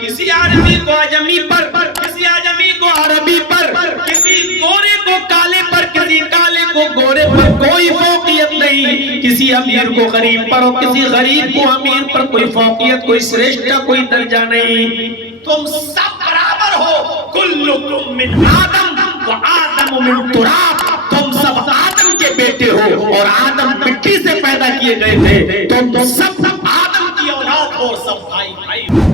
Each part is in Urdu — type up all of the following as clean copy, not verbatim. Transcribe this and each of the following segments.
کسی عربی کو عجمی پر، کسی عجمی کو عربی پر، کسی گورے کو کالے پر، کسی کالے کو گورے پر کوئی فوقیت نہیں. کسی امیر کو غریب پر اور کسی غریب کو امیر پر کوئی فوقیت، کوئی سریشتہ، کوئی درجہ نہیں. تم سب برابر ہو. کلکم من آدم و آدم من تراب. تم سب آدم کے بیٹے ہو اور آدم مٹی سے پیدا کیے گئے تھے. تم سب آدم کی اولاد ہو اور سب بھائی بھائی ہو.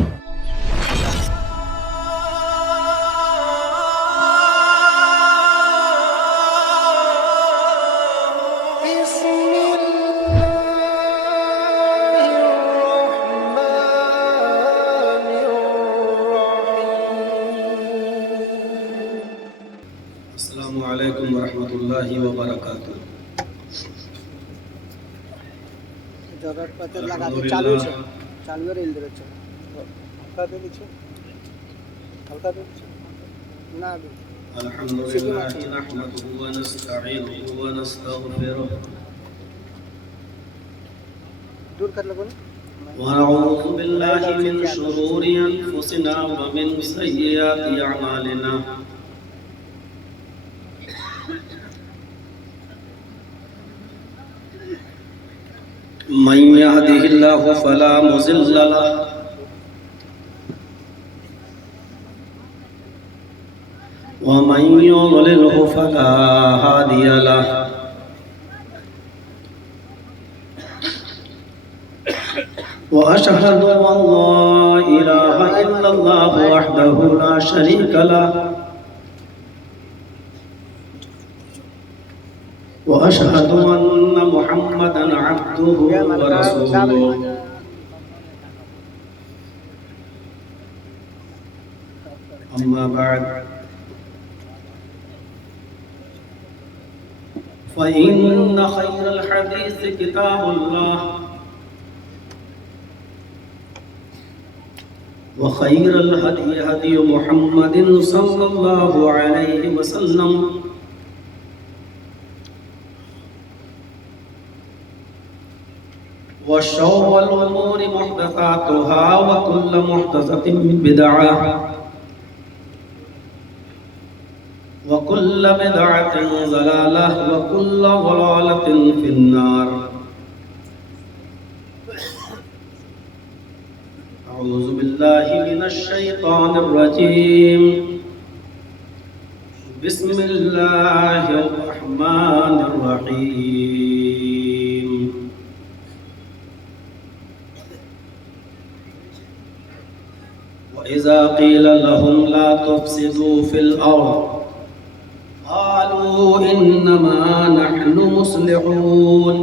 السلام علیکم ورحمۃ اللہ وبرکاتہ. الحمدللہ نحمده ونستعینه ونستغفره ونعوذ باللہ من شرور انفسنا ومن سیئات اعمالنا. من يهده الله فلا مضل له ومن يضلله فلا هادي له. وأشهد أن لا إله إلا الله وحده لا شريك له وأشهد أن محمدًا عبده ورسوله. أما بعد فإن خير الحديث كتاب الله وخير الهدي هدي محمد صلى الله عليه وسلم وشر الأمور محدثاتها وكل محدثة بدعة وكل بدعة ضلالة وكل ضلالة في النار. أعوذ بالله من الشيطان الرجيم. بسم الله الرحمن الرحيم. وإذا قيل لهم لا تفسدوا في الأرض قالوا إنما نحن مصلحون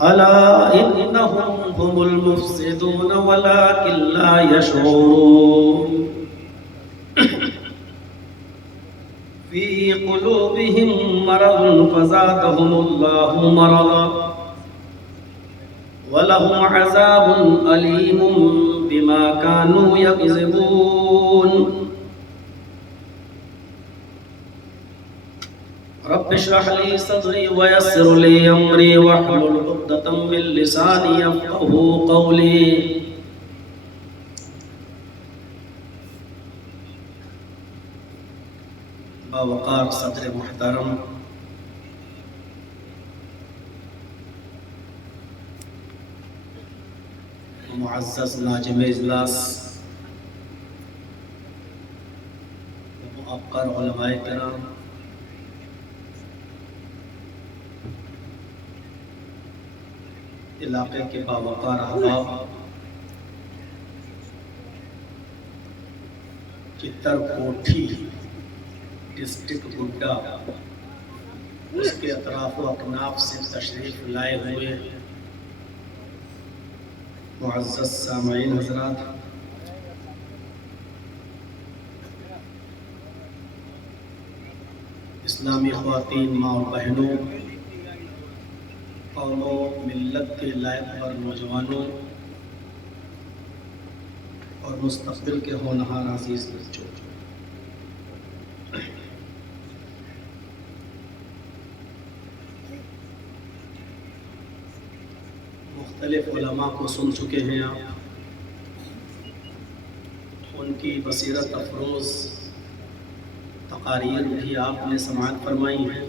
ألا إنهم هم المفسدون ولكن لا يشعرون. في قلوبهم مرض فزادهم الله مرضا ولهم عذاب أليم بما كانوا يكذبون. رب اشرح لي صدري ويسر لي أمري واحلل عقدة من لساني يفقهوا قولي. باوقار صدر محترم معزز ناجم اجلاس مؤقر علماء کرام، علاقے کے باوقار احباب، چتر کوٹھی ڈسٹرکٹ گڈا اس کے اطراف و اکناف سے تشریف لائے ہوئے معزز سامعین حضرات، اسلامی خواتین، ماں اور بہنوں، قوم و ملت کے لائق پر نوجوانوں اور مستقبل کے ہونہار عزیز بچوں، مختلف علماء کو سن چکے ہیں آپ. ان کی بصیرت افروز تقاریر بھی آپ نے سماعت فرمائی ہیں،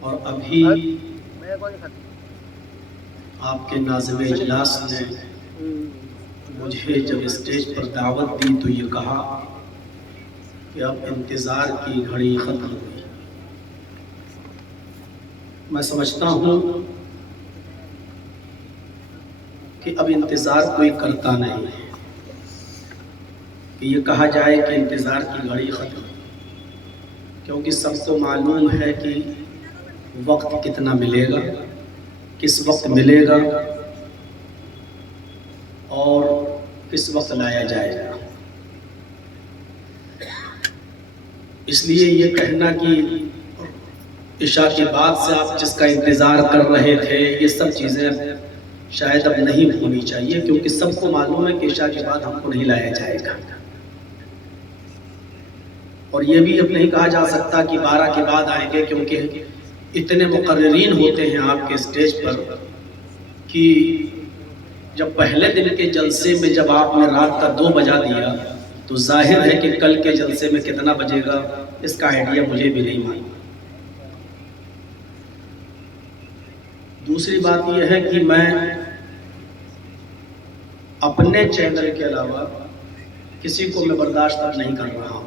اور ابھی آپ کے ناظم اجلاس نے مجھے جب اسٹیج پر دعوت دی تو یہ کہا کہ اب انتظار کی گھڑی ختم ہوئی۔ میں سمجھتا ہوں کہ اب انتظار کوئی کرتا نہیں ہے کہ یہ کہا جائے کہ انتظار کی گھڑی ختم ہوئی، کیونکہ سب کو معلوم ہے کہ وقت کتنا ملے گا، کس وقت ملے گا اور کس وقت لایا جائے گا۔ اس لیے یہ کہنا کہ عشاء کے بعد سے آپ جس کا انتظار کر رہے تھے، یہ سب چیزیں شاید اب نہیں ہونی چاہیے، کیونکہ سب کو معلوم ہے کہ عشاء کے بعد ہم کو نہیں لایا جائے گا۔ اور یہ بھی اب نہیں کہا جا سکتا کہ 12 کے بعد آئیں گے، کیونکہ اتنے مقررین ہوتے ہیں آپ کے اسٹیج پر کہ جب پہلے دن کے جلسے میں جب آپ نے رات کا 2 بجا دیا تو ظاہر ہے کہ کل کے جلسے میں کتنا بجے گا اس کا آئیڈیا مجھے بھی نہیں معلوم۔ دوسری بات یہ ہے کہ میں اپنے چینل کے علاوہ کسی کو میں برداشت اب نہیں کر رہا ہوں۔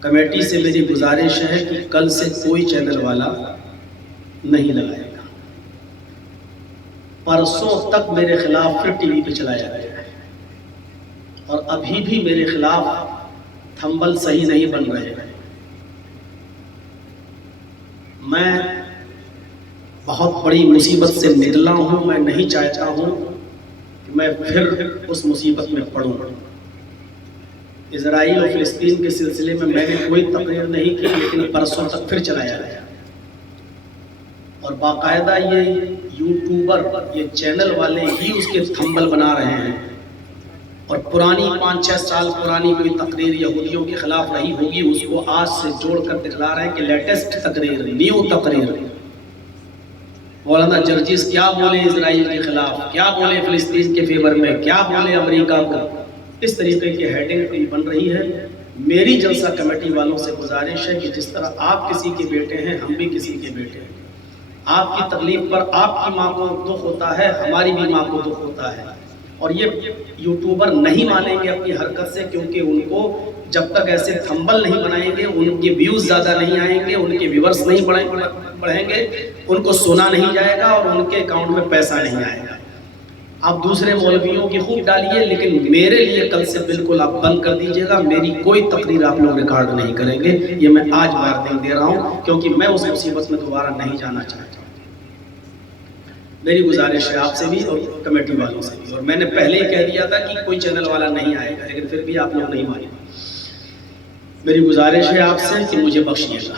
کمیٹی سے میری گزارش ہے کہ کل سے کوئی چینل والا نہیں لگائے گا۔ پرسوں تک میرے خلاف پھر ٹی وی پہ چلایا گیا ہے، اور ابھی بھی میرے خلاف تھمبل صحیح نہیں بن رہے ہیں۔ میں بہت بڑی مصیبت سے نکلا ہوں، میں نہیں چاہتا ہوں کہ میں پھر اس مصیبت میں پڑوں۔ اسرائیل اور فلسطین کے سلسلے میں میں نے کوئی تقریر نہیں کی، لیکن پرسوں تک پھر چلایا گیا، اور باقاعدہ یہ یوٹیوبر، یہ چینل والے ہی اس کے تھمبل بنا رہے ہیں، اور پرانی 5-6 سال پرانی کوئی تقریر یہودیوں کے خلاف رہی ہوگی اس کو آج سے جوڑ کر دکھلا رہے ہیں کہ لیٹسٹ تقریر، نیو تقریر۔ مولانا جرجیس کیا بولے اسرائیل کے خلاف، کیا بولے فلسطین کے فیور میں، کیا بولے امریکہ کو، اس طریقے کی ہیڈنگ بن رہی ہے۔ میری جلسہ کمیٹی والوں سے گزارش ہے کہ جس طرح آپ کسی کے بیٹے ہیں، ہم بھی کسی کے بیٹے ہیں۔ آپ کی تکلیف پر آپ کی ماں کو دکھ ہوتا ہے، ہماری بھی ماں کو دکھ ہوتا ہے، اور یہ یوٹیوبر نہیں مانیں گے اپنی حرکت سے، کیونکہ ان کو جب تک ایسے تھمبل نہیں بنائیں گے ان کے ویوز زیادہ نہیں آئیں گے، ان کے ویورز نہیں بڑھیں گے، ان کو سنا نہیں جائے گا اور ان کے اکاؤنٹ میں پیسہ نہیں آئے گا۔ آپ دوسرے مولویوں کی خوب ڈالیے، لیکن میرے لیے کل سے بالکل آپ بند کر دیجئے گا، میری کوئی تقریر آپ لوگ ریکارڈ نہیں کریں گے۔ یہ میں آج وارننگ دے رہا ہوں، کیونکہ میں اس مصیبت میں دوبارہ نہیں جانا چاہتا۔ میری گزارش ہے آپ سے بھی اور کمیٹی والوں سے بھی، اور میں نے پہلے ہی کہہ دیا تھا کہ کوئی چینل والا نہیں آئے گا، لیکن پھر بھی آپ لوگ نہیں مانے۔ میری گزارش ہے آپ سے کہ مجھے بخشیے گا۔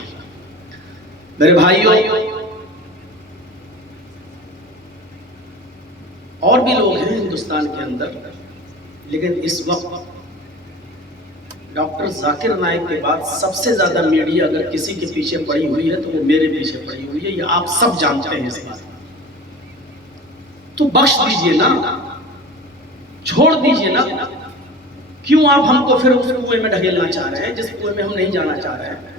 میرے بھائیوں، اور بھی لوگ ہیں ہندوستان کے اندر، لیکن اس وقت ڈاکٹر ذاکر نائک کے بعد سب سے زیادہ میڈیا اگر کسی کے پیچھے پڑی ہوئی ہے تو وہ میرے پیچھے پڑی ہوئی ہے، یہ آپ سب جانتے ہیں اس بات۔ تو بخش دیجئے نا، چھوڑ دیجئے نا، کیوں آپ ہم کو پھر اس کنویں میں ڈھکیلنا چاہ رہے ہیں جس کنویں میں ہم نہیں جانا چاہ رہے ہیں؟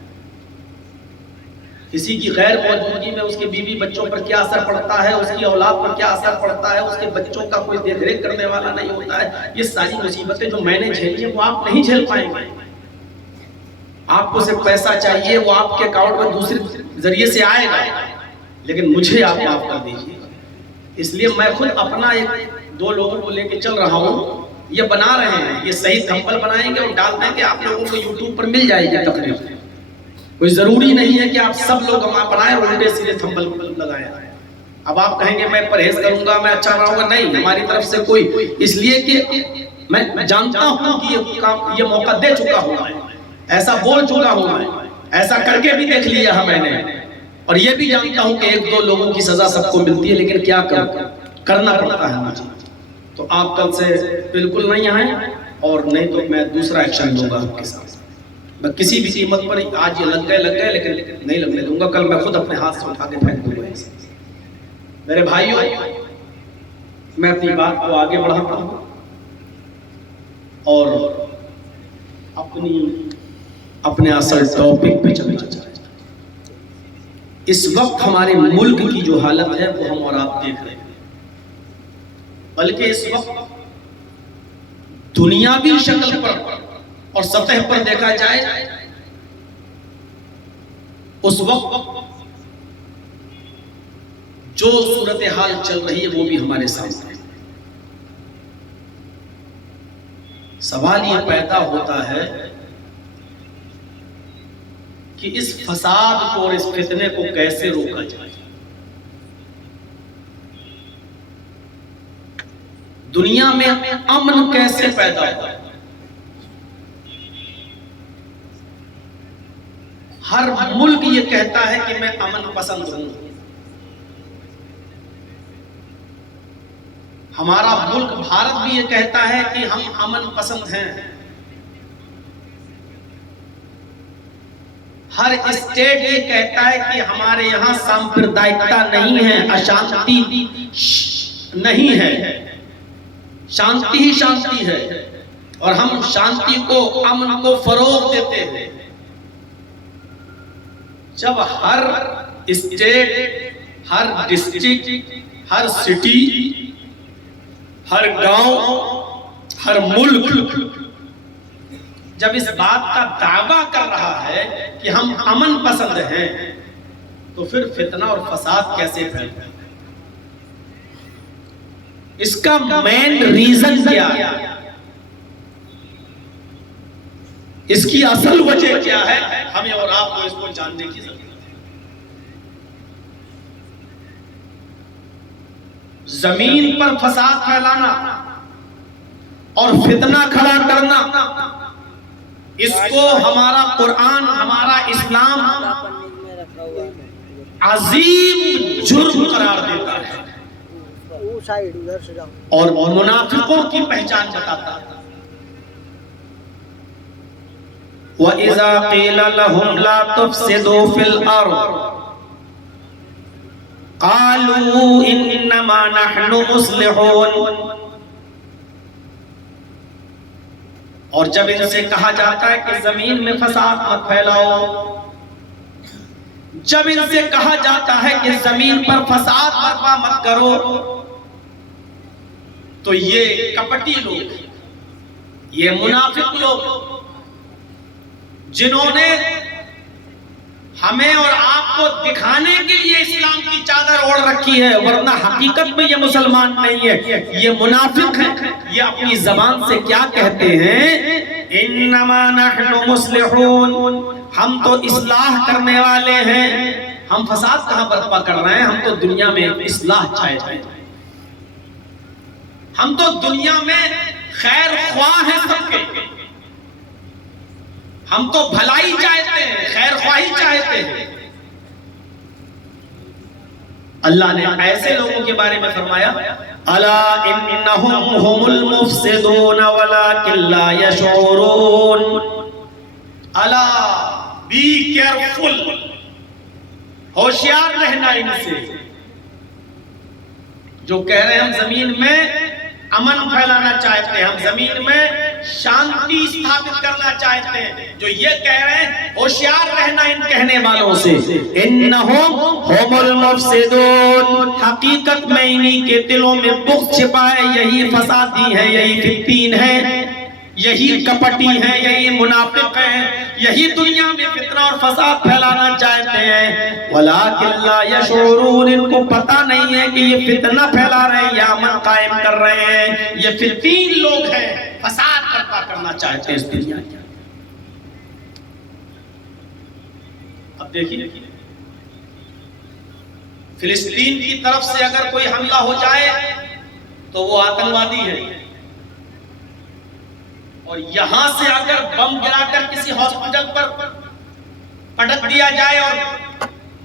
کسی کی غیر موجودگی میں اس کے بیوی بچوں پر کیا اثر پڑتا ہے، اس کی اولاد پر کیا اثر پڑتا ہے، اس کے بچوں کا کوئی دیکھ ریکھ کرنے والا نہیں ہوتا ہے۔ یہ ساری مصیبتیں جو میں نے جھیلی ہیں وہ آپ نہیں جھیل پائیں گے۔ آپ کو صرف پیسہ چاہیے، وہ آپ کے اکاؤنٹ میں دوسرے ذریعے سے آئے گا، لیکن مجھے آپ معاف کر دیجیے۔ اس لیے میں خود اپنا 1-2 لوگوں کو لے کے چل رہا ہوں، یہ بنا رہے ہیں، یہ صحیح تھمبل بنائیں گے اور ڈال دیں گے، آپ لوگوں کو یوٹیوب پر مل جائے گی تقریر۔ کوئی ضروری نہیں ہے کہ آپ سب لوگ بنائیں اور الٹے سیدھے تھمبل لگائیں۔ اب آپ کہیں گے میں پرہیز کروں گا، میں اچھا رہوں گا، نہیں، ہماری طرف سے کوئی، اس لیے کہ میں جانتا ہوں کہ یہ موقع دے چکا ہوں میں، ایسا بول چکا ہوں میں، ایسا کر کے بھی دیکھ لیا ہے میں نے، اور یہ بھی جانتا ہوں کہ 1-2 لوگوں کی سزا سب کو ملتی ہے، لیکن کیا کرنا پڑتا ہے مجھے۔ تو آپ کل سے بالکل نہیں آئیں، اور نہیں تو میں دوسرا ایکشن لوں گا آپ کے ساتھ۔ میں کسی بھی قیمت پر، آج یہ لگ گئے لیکن نہیں لگنے دوں گا، کل میں خود اپنے ہاتھ سے اٹھا کے پھینک دوں گا۔ میرے بھائیوں، میں اپنی بات کو آگے بڑھاتا ہوں۔ اور اپنے اصل ٹاپک پہ چلنا چاہتے ہیں۔ اس وقت ہمارے ملک کی جو حالت ہے وہ ہم اور آپ دیکھ رہے ہیں، بلکہ اس وقت دنیاوی شکل پر اور سطح پر دیکھا جائے اس وقت جو صورتحال چل رہی ہے وہ بھی ہمارے سامنے ہے۔ سوال یہ پیدا ہوتا ہے کہ اس فساد کو اور اس فتنے کو کیسے روکا جائے۔ دنیا میں امن کیسے پیدا ہو؟ ہر ملک یہ کہتا ہے کہ میں امن پسند ہوں، ہمارا ملک بھارت بھی یہ کہتا ہے کہ ہم امن پسند ہیں، ہر اسٹیٹ یہ کہتا ہے کہ ہمارے یہاں سامپردائکتا نہیں ہے، اشانتی نہیں ہے، شانتی ہی شانتی ہے، اور ہم شانتی کو امن کو فروغ دیتے ہیں۔ جب ہر اسٹیٹ، ہر ڈسٹرکٹ، ہر سٹی، ہر گاؤں، ہر ملک جب اس بات کا دعویٰ کر رہا ہے کہ ہم امن پسند ہیں، تو پھر فتنہ اور فساد کیسے پھیلتا ہے؟ اس کا مین ریزن کیا ہے؟ اس کی اصل وجہ کیا ہے؟ ہمیں اور آپ کو اس کو جاننے کی ضرورت ہے۔ زمین پر فساد پھیلانا اور فتنہ کھڑا کرنا، اس کو ہمارا قرآن، ہمارا اسلام عظیم جرم قرار دیتا ہے اور منافقوں کی پہچان بتاتا ہے۔ وَإِذَا قِيلَ لَهُمْ لَا تُفْسِدُوا فِي الْأَرْضِ قَالُوا إِنَّمَا نَحْنُ مُصْلِحُونَ۔ اور جب ان سے کہا جاتا ہے کہ زمین میں فساد مت پھیلاؤ، جب ان سے کہا جاتا ہے کہ زمین پر فساد برپا مت کرو، تو یہ کپٹی لوگ، یہ منافق لوگ، جنہوں نے ہمیں اور آپ کو دکھانے کے لیے اسلام کی چادر اوڑھ رکھی ہے، ورنہ حقیقت میں یہ مسلمان نہیں ہے، یہ منافق ہیں۔ یہ اپنی زبان سے کیا کہتے ہیں؟ انما نحن مصلحون، ہم تو اصلاح کرنے والے ہیں۔ ہم فساد کہاں برپا کر رہے ہیں؟ ہم تو دنیا میں اصلاح چاہتے ہیں، ہم تو دنیا میں خیر خواہ ہیں سب کے، ہم تو بھلائی چاہتے ہیں، خیر خواہی چاہتے ہیں۔ اللہ نے ایسے لوگوں کے بارے میں فرمایا، الا انہم هم المفسدون ولکن لا یشعرون۔ الا بی کیئرفل، ہوشیار رہنا ان سے، جو کہہ رہے ہیں ہم زمین میں امن پھیلانا چاہتے ہیں، ہم زمین میں شانتی ثابت کرنا چاہتے ہیں، جو یہ کہہ رہے ہیں ہوشیار رہنا ان کہنے والوں سے۔ انہم هم المفسدون، حقیقت میں انہی کے دلوں میں بغض چھپا ہے، یہی فسادی ہے، یہی فتین ہے، یہی کپٹی ہیں، یہی منافق ہیں، یہی دنیا میں فتنہ اور فساد پھیلانا چاہتے ہیں۔ وَلَٰكِن لَا يَشْعُرُونَ، ان کو پتہ نہیں ہے کہ یہ فتنہ پھیلا رہے ہیں یا امن قائم کر رہے ہیں، یہ فتین لوگ ہیں، فساد برپا کرنا چاہتے ہیں اس دنیا کے۔ اب دیکھیے، فلسطین کی طرف سے اگر کوئی حملہ ہو جائے تو وہ آتنکوادی ہے، اور یہاں سے اگر بم گرا کر کسی ہاسپٹل پر پٹک دیا جائے اور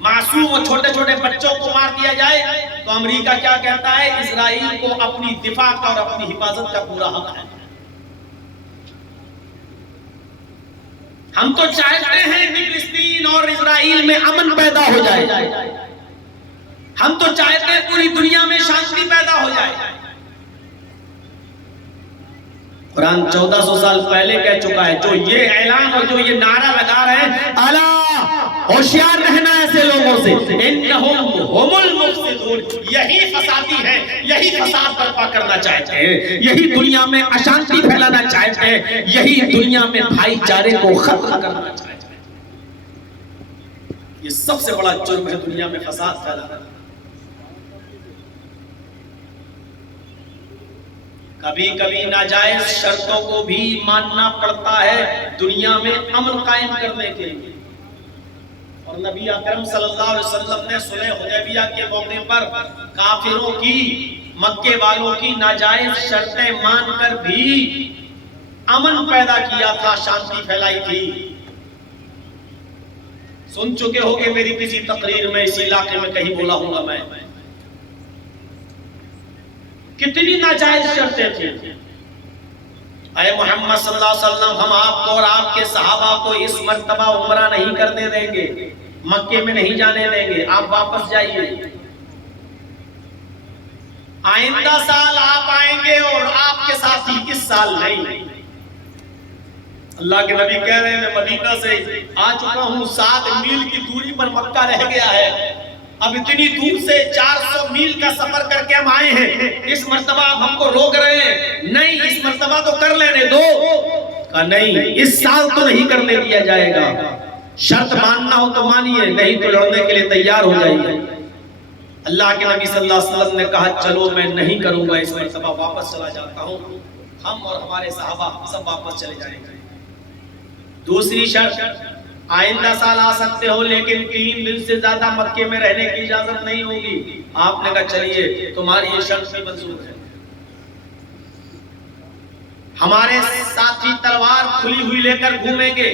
معصوم اور چھوٹے چھوٹے بچوں کو مار دیا جائے، تو امریکہ کیا کہتا ہے؟ اسرائیل کو اپنی دفاع کا اور اپنی حفاظت کا پورا حق ہے۔ ہم تو چاہتے ہیں کہ فلسطین اور اسرائیل میں امن پیدا ہو جائے، ہم تو چاہتے ہیں پوری دنیا میں شانتی پیدا ہو جائے، قرآن 1400 سال پہلے کہہ چکا ہے. جو یہ اعلان اور جو یہ نعرہ لگا رہے ہیں الا ہوشیار رہنا ایسے لوگوں سے, انہم ہم المفسدون, یہی فسادی ہے, یہی فساد برپا کرنا چاہتے ہیں, یہی دنیا میں اشانتی پھیلانا چاہتے ہیں, یہی دنیا میں بھائی چارے کو ختم کرنا چاہتے ہیں. یہ سب سے بڑا جرم ہے دنیا میں فساد پھیلانا. کبھی کبھی ناجائز شرطوں کو بھی ماننا پڑتا ہے دنیا میں امن قائم کرنے کے لیے. اور نبی اکرم صلی اللہ علیہ وسلم نے صلح حدیبیہ کے موقع پر کافروں کی, مکے والوں کی ناجائز شرطیں مان کر بھی امن پیدا کیا تھا, شانتی پھیلائی تھی. سن چکے ہو کہ میری کسی تقریر میں اسی علاقے میں کہیں بولا ہوں گا میں, کتنی ناجائز شرطیں تھیں. اے محمد صلی اللہ علیہ وسلم, ہم آپ کو اور آپ کے صحابہ کو اس مرتبہ عمرہ نہیں کرنے دیں گے, مکے میں نہیں جانے دیں گے, آپ واپس جائیے. آئندہ سال آپ آئیں گے اور آپ کے ساتھی, اس سال نہیں. اللہ کے نبی کہہ رہے ہیں میں مدینہ سے آ چکا ہوں, 7 میل کی دوری پر مکہ رہ گیا ہے, اب اتنی دور سے 400 میل کا سفر کر کے ہم آئے ہیں, اس مرتبہ آپ ہم کو روک رہے ہیں. نہیں, اس مرتبہ تو کر لینے دو. کہا نہیں, اس سال تو نہیں کرنے دیا جائے گا. شرط ماننا ہو تو مانیے, نہیں تو لڑنے کے لیے تیار ہو جائیے. اللہ کے نبی صلی اللہ علیہ وسلم نے کہا چلو میں نہیں کروں گا, اس مرتبہ واپس چلا جاتا ہوں. ہم اور ہمارے صحابہ سب واپس چلے جائیں گے. دوسری شرط, آئندہ سال آ سکتے ہو لیکن 3 دن سے زیادہ مکے میں رہنے کی اجازت نہیں ہوگی. آپ نے کہا چلیے تمہاری یہ شرط بھی منظور ہے. ہمارے ساتھی تلوار کھلی ہوئی لے کر گھومیں گے,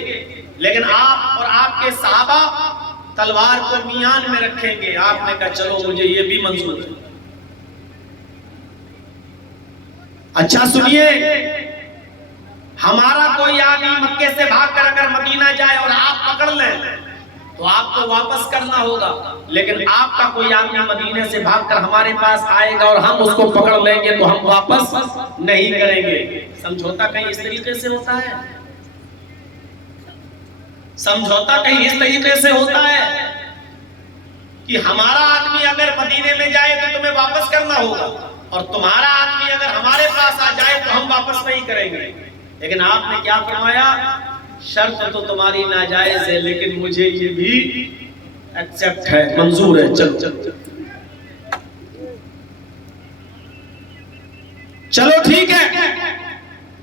لیکن آپ اور آپ کے صحابہ تلوار کو میان میں رکھیں گے. آپ نے کہا چلو مجھے یہ بھی منظور ہے. اچھا سنیے, ہمارا کوئی آدمی مکے سے بھاگ کر اگر مدینہ جائے اور آپ پکڑ لیں تو آپ کو واپس کرنا ہوگا, لیکن آپ کا کوئی آدمی مدینے سے بھاگ کر ہمارے پاس آئے گا اور ہم اس کو پکڑ لیں گے تو ہم واپس نہیں کریں گے. سمجھوتا کہیں اس طریقے سے ہوتا ہے, سمجھوتا کہیں اس طریقے سے ہوتا ہے کہ ہمارا آدمی اگر مدینے میں جائے تو تمہیں واپس کرنا ہوگا, اور تمہارا آدمی اگر ہمارے پاس آ جائے تو ہم واپس نہیں کریں گے. لیکن آپ نے کیا فرمایا, شرط تو تمہاری ناجائز ہے لیکن مجھے یہ بھی ایکسپٹ ہے, منظور ہے, چلو چلو ٹھیک ہے.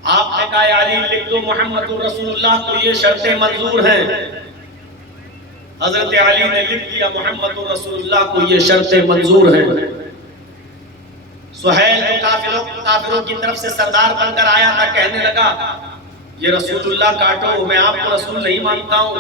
آپ نے کہا علی لکھ دو محمد رسول اللہ کو یہ شرطیں منظور ہیں. حضرت علی نے لکھ دیا محمد رسول اللہ کو یہ شرطیں منظور ہیں. سہیل جو کافروں کی طرف سے سردار بن کر آیا تھا, کہنے لگا یہ رسول اللہ کاٹو, میں آپ کو رسول نہیں مانتا ہوں.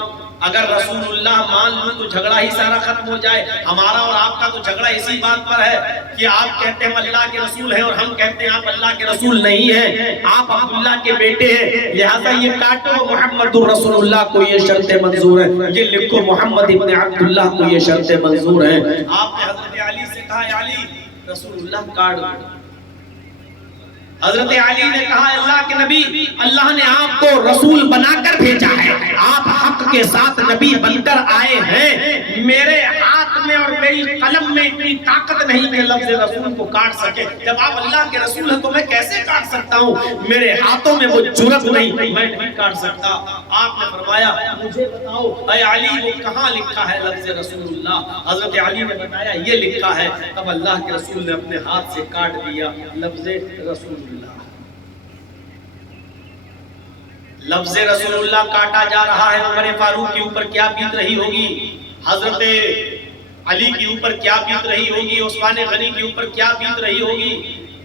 اگر رسول اللہ مان لوں تو جھگڑا ہی سارا ختم ہو جائے. ہمارا اور آپ کا تو جھگڑا اسی بات پر ہے کہ آپ کہتے ہیں اللہ کے رسول ہیں اور ہم کہتے ہیں آپ اللہ کے رسول نہیں ہیں, آپ عبداللہ کے بیٹے ہیں, لہذا یہ کاٹو محمد رسول اللہ کو یہ شرطیں منظور ہیں. یہ لکھو محمد ابن عبداللہ کو یہ شرطیں منظور ہیں. آپ نے حضرت علی سے کہا علی رسول اللہ کاٹ دو. حضرت علی نے کہا اللہ کے نبی, اللہ نے آپ کو رسول بنا کر بھیجا ہے, آپ حق کے ساتھ نبی بن کر آئے ہیں. میرے ہاتھ میں اور میری قلم میں اتنی طاقت نہیں کہ لفظ رسول کو کاٹ سکے. جب آپ اللہ کے رسول ہیں تو میں کیسے کاٹ سکتا ہوں, میرے ہاتھوں میں وہ جرأت نہیں, میں نہیں کاٹ سکتا. آپ نے فرمایا مجھے بتاؤ اے علی وہ کہاں لکھا ہے لفظ رسول اللہ. حضرت علی نے بتایا یہ لکھا ہے. اب اللہ کے رسول نے اپنے ہاتھ سے کاٹ دیا لفظ رسول اللہ. لفظ رسول اللہ کاٹا جا رہا ہے. عمر فاروق کے اوپر کیا بیت رہی ہوگی, حضرت علی کے اوپر کیا بیت رہی ہوگی, عثمان غنی کے اوپر کیا بیت رہی ہوگی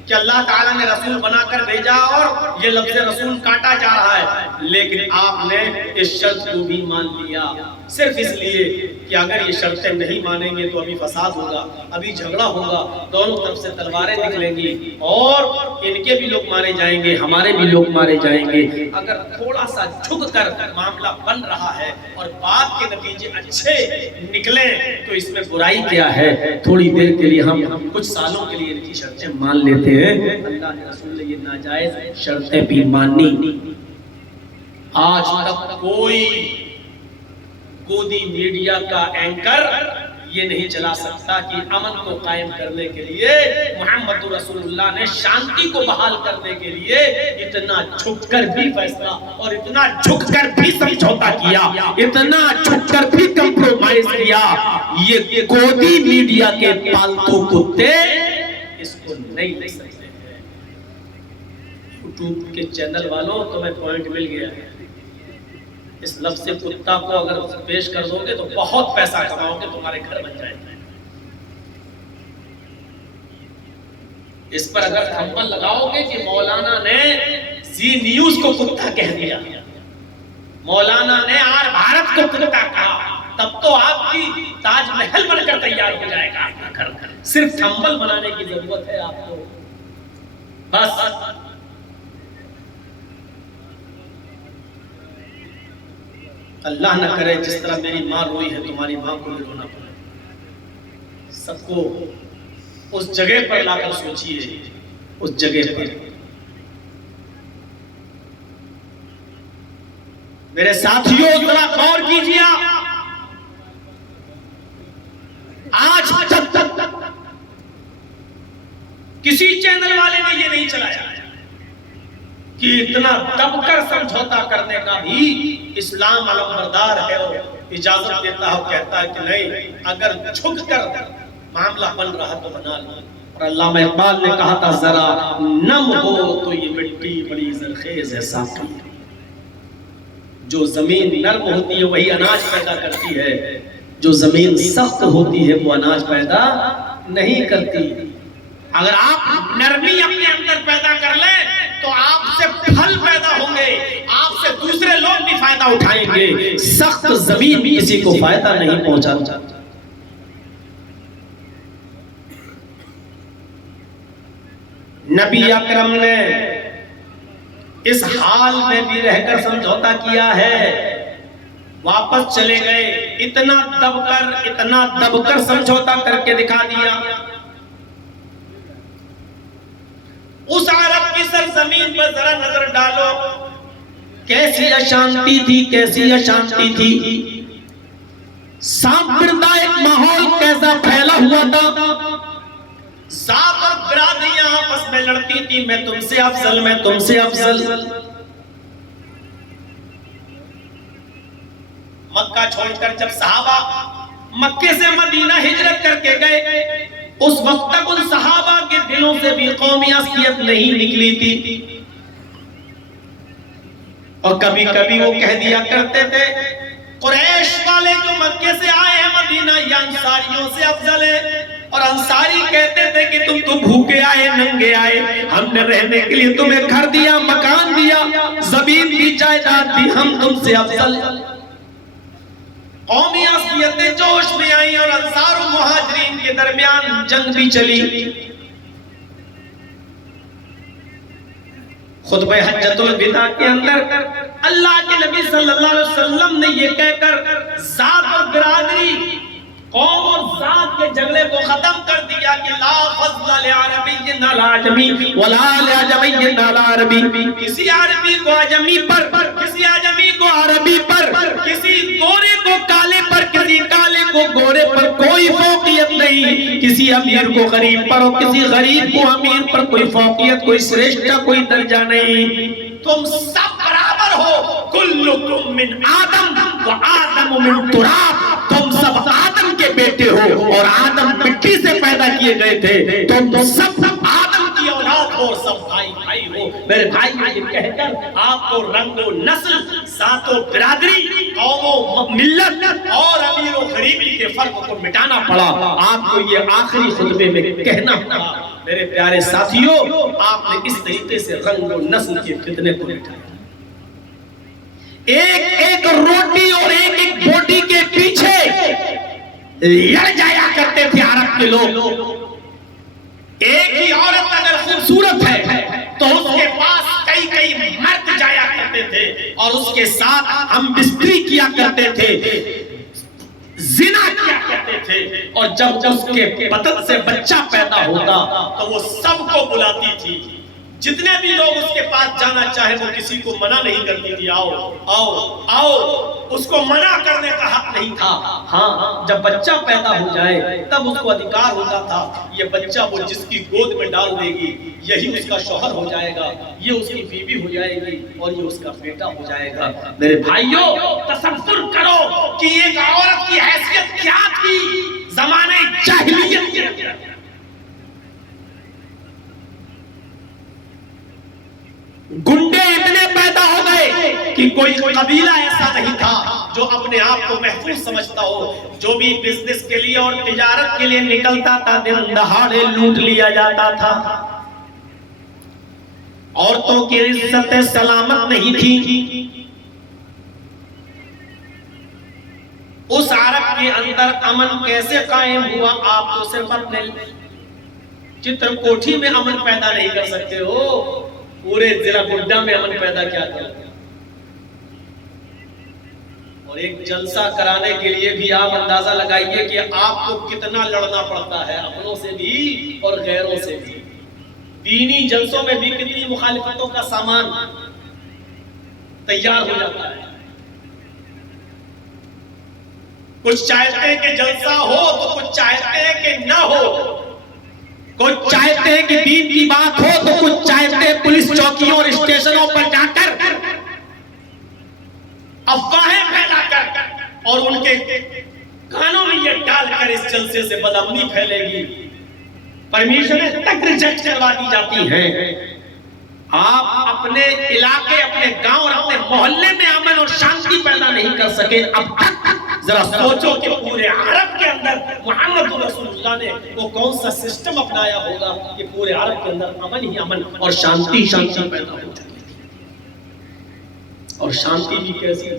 کہ اللہ تعالیٰ نے رسول بنا کر بھیجا اور یہ لفظ رسول کاٹا جا رہا ہے. لیکن آپ نے اس شرط کو بھی مان لیا. صرف اس لیے کہ اگر یہ شرطیں نہیں مانیں گے تو ابھی فساد ہوگا، ابھی جھگڑا ہوگا، دونوں طرف سے تلواریں نکلیں گی اور ان کے بھی لوگ مارے جائیں گے، ہمارے بھی لوگ مارے جائیں گے۔ اگر تھوڑا سا جھک کر معاملہ بن رہا ہے اور بات کے نتیجے اچھے نکلیں تو اس میں برائی کیا ہے؟ تھوڑی دیر کے لیے ہم کچھ سالوں کے لیے ان کی شرطیں مان لیتے ہیں۔ اللہ کے رسول نے یہ ناجائز شرطیں بھی مانی۔ آج تک کوئی گودی میڈیا کا اینکر یہ نہیں چلا سکتا کہ امن کو قائم کرنے کے لیے محمد رسول اللہ نے شانتی کو بحال کرنے کے لیے اتنا جھک کر بھی فیصلہ اور اتنا جھک کر بھی سمجھوتا کیا، اتنا جھک کر بھی کمپرومائز کیا۔ یہ گودی میڈیا کے پالتو کتے اس کو نہیں لے سکتے ہیں۔ یوٹیوب کے چینل والوں تمہیں پوائنٹ مل گیا ہے، اس لفظ کتا کو اگر پیش کر دو گے تو بہت پیسہ کماؤ گے، تمہارے گھر بن جائیں گے۔ اس پر اگر تھمبل لگاؤ گے کہ مولانا نے زی نیوز کو کتا کہہ دیا، مولانا نے آر بھارت کو کتا کہا، تب تو آپ کی تاج محل بن کر تیار ہو جائے گا اپنا گھر۔ صرف تھمبل بنانے کی ضرورت ہے آپ کو، بس۔ اللہ نہ کرے جس طرح میری ماں روئی ہے تمہاری ماں کو بھی رونا پڑے۔ سب کو اس جگہ پر لا کر سوچئے، اس جگہ پر۔ میرے ساتھیوں ذرا غور کیجئے، آج تک کسی چینل والے نے یہ نہیں چلایا کہ اتنا دب کر سمجھوتا کرنے کا بھی اسلام علمبردار ہے اور اجازت دیتا ہے، کہتا ہے کہ نہیں، اگر جھک کر معاملہ بن رہا تو بنا لو۔ اور علامہ اقبال نے کہا تھا ذرا نم ہو تو یہ مٹی بڑی زرخیز ہے ساقی۔ جو زمین نرم ہوتی ہے وہی اناج پیدا کرتی ہے، جو زمین سخت ہوتی ہے وہ اناج پیدا نہیں کرتی۔ اگر آپ نرمی اپنے اندر پیدا کر لیں تو آپ سے پھل پیدا ہوں گے، آپ سے دوسرے لوگ بھی فائدہ اٹھائیں گے۔ سخت زمین بھی کسی کو فائدہ نہیں پہنچاتا۔ نبی اکرم نے اس حال میں بھی رہ کر سمجھوتا کیا ہے، واپس چلے گئے، اتنا دب کر سمجھوتا کر کے دکھا دیا۔ اس عرب کی سرزمین پر ذرا نظر ڈالو، کیسی اشانتی تھی، کیسی اشانتی تھی، سامپردہ ایک ماحول کیسا پھیلا ہوا تھا، ذات اور برادریاں آپس میں لڑتی تھی، میں تم سے افضل، میں تم سے افضل۔ مکہ چھوڑ کر جب صحابہ مکے سے مدینہ ہجرت کر کے گئے، اس وقت تک ان صحابہ کے دلوں سے بھی قومی عصبیت نہیں نکلی تھی، اور کبھی کبھی وہ کہہ دیا کرتے تھے قریش والے جو مکے سے آئے ہیں مدینہ یہ انصاریوں سے افضل ہے، اور انصاری کہتے تھے کہ تم تو بھوکے آئے، ننگے آئے، ہم نے رہنے کے لیے تمہیں گھر دیا، مکان دیا، زمین دی، جائیداد دی، ہم تم سے افضل۔ قومی عصبیتیں جوش میں آئیں اور انصار و مہاجرین کے درمیان جنگ بھی چلی۔ خطبہ حجۃ الوداع کے اندر اللہ کے نبی صلی اللہ علیہ وسلم نے یہ کہہ کر ذات اور برادری، قوم اور ذات کے جھگڑے کو ختم کر دیا کہ لا فضل لعربی علی عجمی ولا لعجمی علی عربی، کسی عربی کو عجمی پر، کسی عجمی کو عربی پر، کسی گورے کو کالے پر، کسی کالے کو گورے پر کوئی فوقیت نہیں، کسی امیر کو غریب پر اور کسی غریب کو امیر پر کوئی فوقیت، کوئی سرشٹہ، کوئی درجہ نہیں، تم سب برابر ہو۔ کلکم من آدم و آدم من تراب، تم سب آدم کے بیٹے ہو اور آدم مٹی سے پیدا کیے گئے تھے، تم سب آدم کی اولاد ہو، سب بھائی بھائی ہو۔ میرے بھائی یہ کہہ کر آپ کو رنگ و نسل، ذات و برادری، قوم و ملت اور امیر و غریبی کے فرق کو مٹانا پڑا، آپ کو یہ آخری خطبے میں کہنا پڑا۔ میرے پیارے ساتھیوں، آپ نے اس طریقے سے رنگ و نسل کے فتنے کو مٹایا۔ ایک ایک روٹی اور ایک ایک ایک بوٹی کے پیچھے لڑ جایا کرتے تھے عرب کے لوگ. ایک ہی عورت اگر خوبصورت ہے تو اس کے پاس کئی کئی مرد جایا کرتے تھے اور اس کے ساتھ ہم بستری کیا کرتے تھے, زنا کیا کرتے تھے, اور جب اس کے بدن سے بچہ پیدا ہوتا تو وہ سب کو بلاتی تھی. جتنے بھی لوگ اس کے پاس جانا چاہے وہ کسی کو منع نہیں کرتی تھی, آؤ آؤ آؤ, اس کو منع کرنے کا حق نہیں تھا. ہاں جب بچہ پیدا ہو جائے تب اس کو ادھیکار ہوتا تھا, یہ بچہ وہ جس کی گود میں ڈال دے گی یہی اس کا شوہر ہو جائے گا, یہ اس کی بیوی ہو جائے گی اور یہ اس کا بیٹا ہو جائے گا. میرے بھائیوں تصور کرو کہ ایک عورت کی حیثیت کیا تھی زمانے جاہلیت کے اندر. گنڈے اتنے پیدا ہو گئے کہ کوئی قبیلہ ایسا نہیں تھا جو اپنے آپ کو محفوظ سمجھتا ہو. جو بھی بزنس کے لیے اور تجارت کے لیے نکلتا تھا دن دہاڑے لوٹ لیا جاتا تھا. عورتوں کی عزت سلامت نہیں تھی. اس عرب کے اندر امن کیسے قائم ہوا آپ تو صرف اپنے چتر کوٹھی میں امن پیدا نہیں کر سکتے ہو, پورے ضلع گڈا میں امن پیدا کیا تھا. اور ایک جلسہ کرانے کے لیے بھی آپ اندازہ لگائیے کہ آپ کو کتنا لڑنا پڑتا ہے اپنوں سے بھی اور غیروں سے بھی. دینی جلسوں میں بھی کتنی مخالفتوں کا سامان تیار ہو جاتا ہے. کچھ چاہتے ہیں کہ جلسہ ہو تو کچھ چاہتے ہیں کہ نہ ہو, کچھ چاہتے ہیں کہ دین کی بات ہو تو کچھ چاہتے ہیں پولیس چوکیوں اور اسٹیشنوں پر جا کر افواہیں پھیلا کر اور ان کے کانوں میں یہ ڈال کر اس جلسے سے بدامنی پھیلے گی, پرمیشنیں تک ریجیکٹ کروا دی جاتی ہیں. آپ اپنے علاقے, اپنے گاؤں اور اپنے محلے میں امن اور شانتی پیدا نہیں کر سکے اب تک. ذرا سوچو کہ پورے عرب کے اندر محمد رسول اللہ نے وہ کون سا سسٹم اپنایا ہوگا کہ پورے عرب کے اندر امن ہی امن اور شانتی پیدا ہو جائے. اور شانتی بھی کیسی.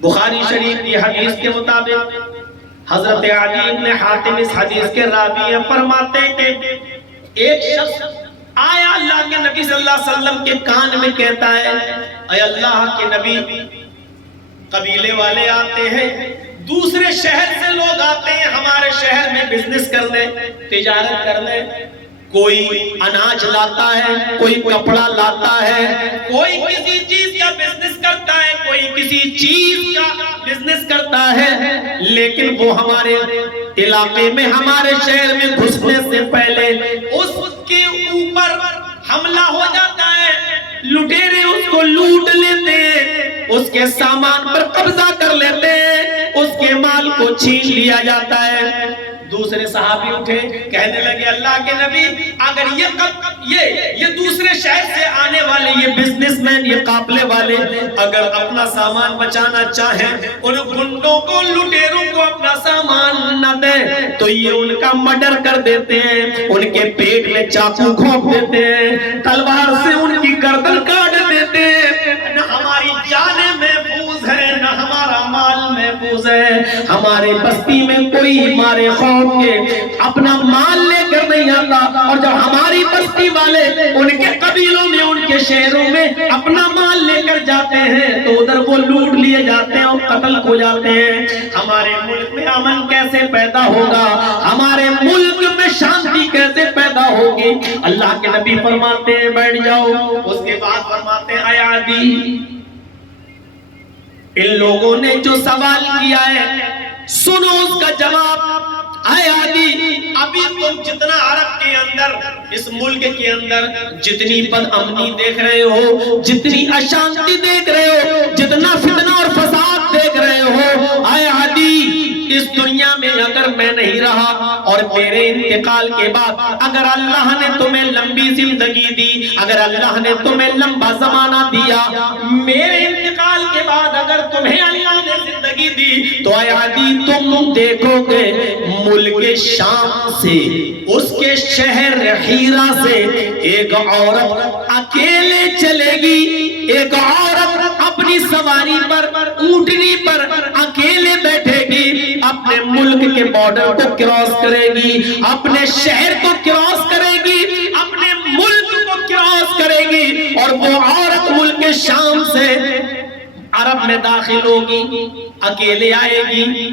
بخاری شریف کی حدیث کے مطابق حضرت علی بن حاتم اس حدیث کے راوی ہیں, فرماتے ہیں کہ ایک شخص آیا اللہ کے نبی صلی اللہ علیہ وسلم کے کان میں کہتا ہے, اے اللہ کے نبی, قبیلے والے آتے ہیں, دوسرے شہر سے لوگ آتے ہیں ہمارے شہر میں بزنس کرنے, تجارت کرنے, کوئی اناج لاتا ہے, کوئی کپڑا لاتا ہے, کوئی کسی چیز کا بزنس کرتا ہے, کوئی کسی چیز کا بزنس کرتا ہے, لیکن وہ ہمارے علاقے میں ہمارے شہر میں گھسنے سے پہلے اس کے اوپر حملہ ہو جاتا ہے, لٹیرے اس کو لوٹ لیتے ہیں, اس کے سامان پر قبضہ کر لیتے ہیں, اس کے مال کو چھین لیا جاتا ہے. دوسرے صحابی اٹھے, کہنے لگے اللہ کے نبی, اگر یہ دوسرے شہر سے آنے والے یہ بزنس مین, یہ قافلے والے اگر اپنا سامان بچانا چاہیں, ان گنڈوں کو, لٹیروں کو اپنا سامان نہ دیں تو یہ ان کا مرڈر کر دیتے ہیں, ان کے پیٹ میں چاقو گھونپ دیتے ہیں, تلوار سے ان کی گردن کاٹ دیتے ہیں. نہ ہماری جانیں محفوظ ہے, نہ ہمارا مال محفوظ ہے. ہمارے بستی میں کوئی ہمارے خوف کے اپنا مال لے کر نہیں آتا, اور جب ہماری بستی والے ان کے قبیلوں میں, ان کے شہروں میں اپنا مال لے کر جاتے ہیں تو ادھر وہ لوٹ لیے جاتے ہیں اور قتل ہو جاتے ہیں. ہمارے ملک میں امن کیسے پیدا ہوگا, ہمارے ملک میں شانتی کیسے پیدا ہوگی؟ اللہ کے نبی فرماتے ہیں بیٹھ جاؤ. اس کے بعد فرماتے ہیں اے عادی, ان لوگوں نے جو سوال کیا ہے سنو اس کا جواب. اے عادی, ابھی تم جتنا عرب کے اندر, اس ملک کے اندر جتنی بد امنی دیکھ رہے ہو, جتنی اشانتی دیکھ رہے ہو, جتنا فتنہ اور فساد دیکھ رہے ہو, اے عادی, اس دنیا میں اگر میں نہیں رہا اور میرے انتقال کے بعد اگر اللہ نے تمہیں لمبی زندگی دی, اگر اللہ نے تمہیں لمبا زمانہ دیا, میرے انتقال کے بعد اگر تمہیں اللہ نے زندگی دی تو اے عادی تم دیکھو گے ملک شام سے, اس کے شہر حیرہ سے ایک عورت اکیلے چلے گی, ایک عورت اپنے اپنی سواری پر اونٹنی پر اکیلے بیٹھے گی، اپنے ملک کے بارڈر کو کراس کرے گی، اپنے شہر کو کراس کرے گی، اپنے ملک کو کراس کرے گی، اور وہ عورت ملک شام سے عرب میں داخل ہوگی، اکیلے آئے گی،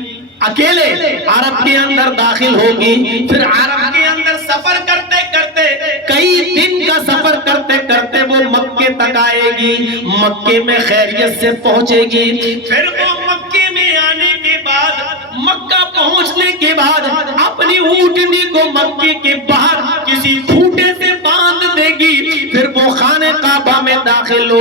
اکیلے عرب کے اندر داخل ہوگی، پھر عرب کے اندر سفر کرتے کرتے کئی دن کا سفر کرتے کرتے وہ مکے تک آئے گی، مکے میں خیریت سے پہنچے گی، پھر وہ مکے میں آنے کے بعد، مکہ پہنچنے کے بعد اپنی اونٹنی کو مکے کے باہر کسی کھوٹے سے باندھ دے گی، پھر وہ خانہ کعبہ میں داخل ہو